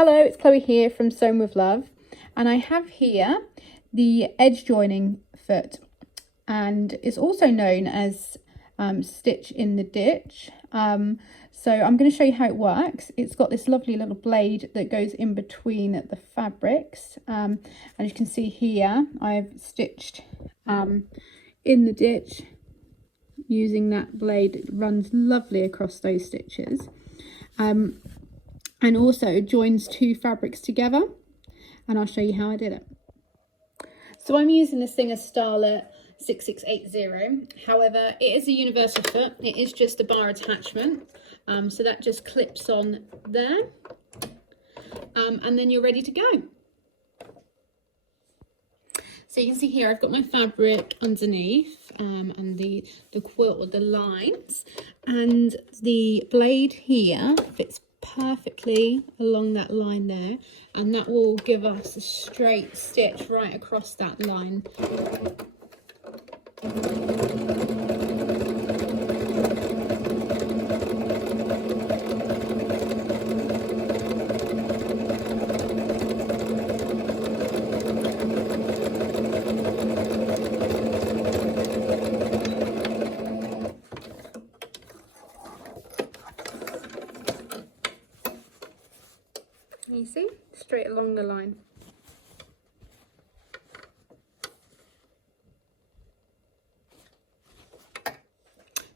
Hello, it's Chloe here from Sewn with Love, and I have here the edge joining foot, and it's also known as stitch in the ditch. So I'm going to show you how it works. It's got this lovely little blade that goes in between the fabrics, and as you can see here, I've stitched in the ditch using that blade. It runs lovely across those stitches. And also joins two fabrics together, and I'll show you how I did it. So I'm using the Singer Starlet 6680. However, it is a universal foot. It is just a bar attachment, so that just clips on there, and then you're ready to go. So you can see here I've got my fabric underneath, and the quilt or the lines, and the blade here fits perfectly along that line there, and that will give us a straight stitch right across that line. You see, straight along the line.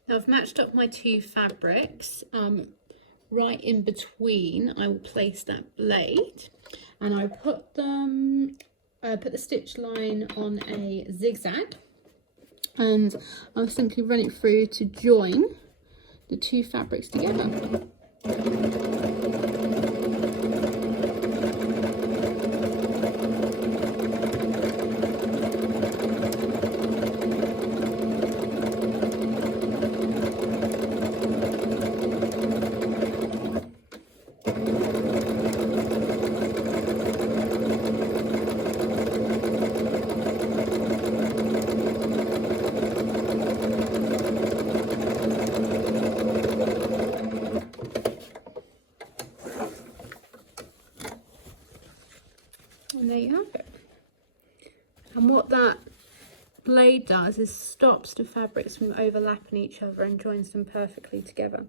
Now I've matched up my two fabrics. Right in between, I will place that blade, and I put the stitch line on a zigzag, and I'll simply run it through to join the two fabrics together. And there you have it. And what that blade does is stops the fabrics from overlapping each other and joins them perfectly together.